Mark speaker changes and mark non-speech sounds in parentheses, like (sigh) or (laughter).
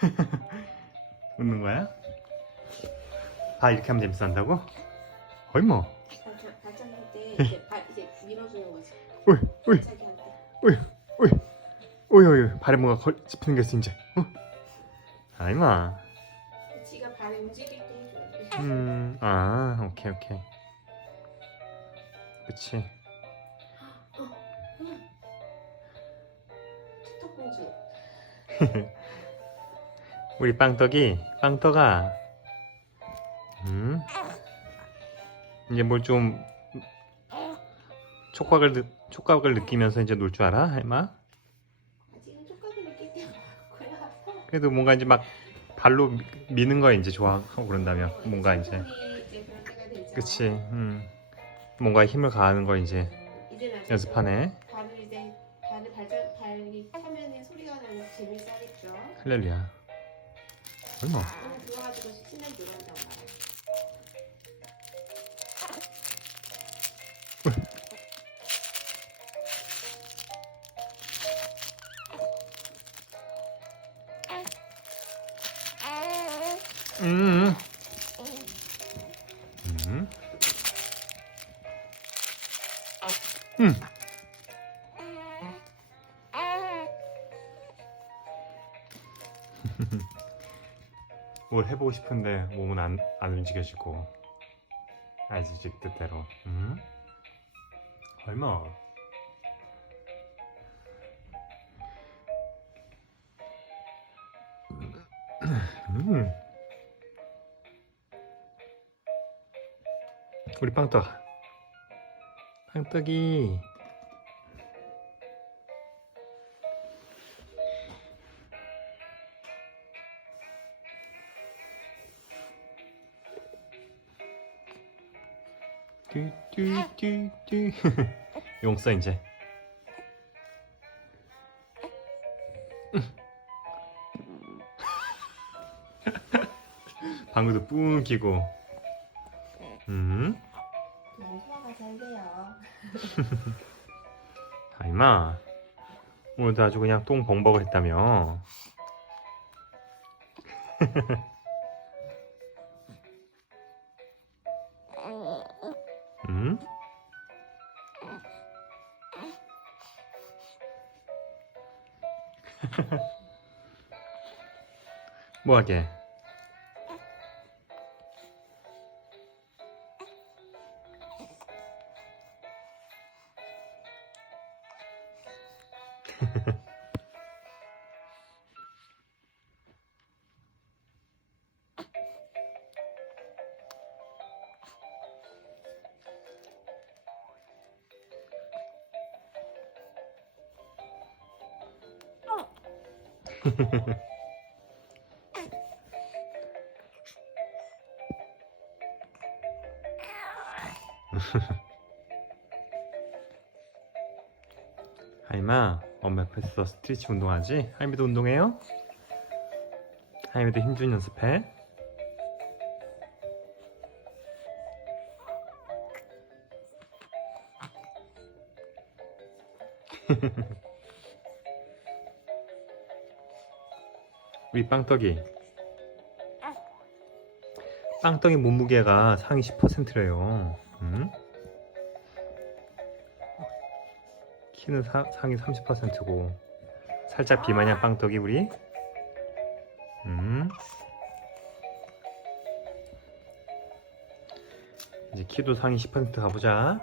Speaker 1: (laughs) 웃는 거야? 아 이렇게 하면 재밌어 한다고? 어이 뭐
Speaker 2: 발전 발전할 때 이제 발 이제 밀어주는 거지.
Speaker 1: 어이 어이
Speaker 2: 자기 할 때.
Speaker 1: 어이 어이 어이 어이 발에 뭔가 걸, 짚히는 게 있어 이제 어? 아이 마
Speaker 2: 지가 발을 움직일 때 돼.
Speaker 1: 음아 오케이 오케이 그치 (laughs)
Speaker 2: 투턱공주. (laughs)
Speaker 1: 우리 빵떡이 빵떡아. 음? 이제 뭘 좀 촉각을 느, 촉각을 느끼면서 이제 놀 줄 알아 할마?
Speaker 2: 아직은 촉각을 느낄 때 많고요.
Speaker 1: 그래도 뭔가 이제 막 발로 미- 미는 거에 이제 좋아하고 그런다면 뭔가 이제.
Speaker 2: 때가 되죠.
Speaker 1: 그치 음. 뭔가 힘을 가하는 거 이제 연습하네.
Speaker 2: 발을 이제 발을 발전 발이 타면은 소리가 나면서 재밌어 하겠죠.
Speaker 1: 할렐루야 얼마
Speaker 2: 오늘 그거 가지고 신난 노래한다고 말해.
Speaker 1: 음. 음. 음. 뭘 해보고 싶은데 몸은 안, 안 움직여지고. 아직 뜻대로. 음? 얼마? 음. 우리 빵떡. 빵떡이 뚜뚜뚜뚜 (laughs) 용써 이제. (laughs) 방구도 뿡 끼고. 음.
Speaker 2: 네, 소화가 잘 돼요. (laughs)
Speaker 1: 다이마. 오늘도 아주 그냥 똥 범벅을 했다며 음? (laughs) 뭐하게 (laughs) (laughs) 하이마 엄마 옆에서 스트레치 운동하지? 하이미도 운동해요? 하이미도 힘준 연습해? (laughs) 우리 빵떡이. 빵떡이 몸무게가 상위 10%래요. 음? 키는 사- 상위 30%고. 살짝 비만이야 빵떡이 우리? 음. 이제 키도 상위 10% 가보자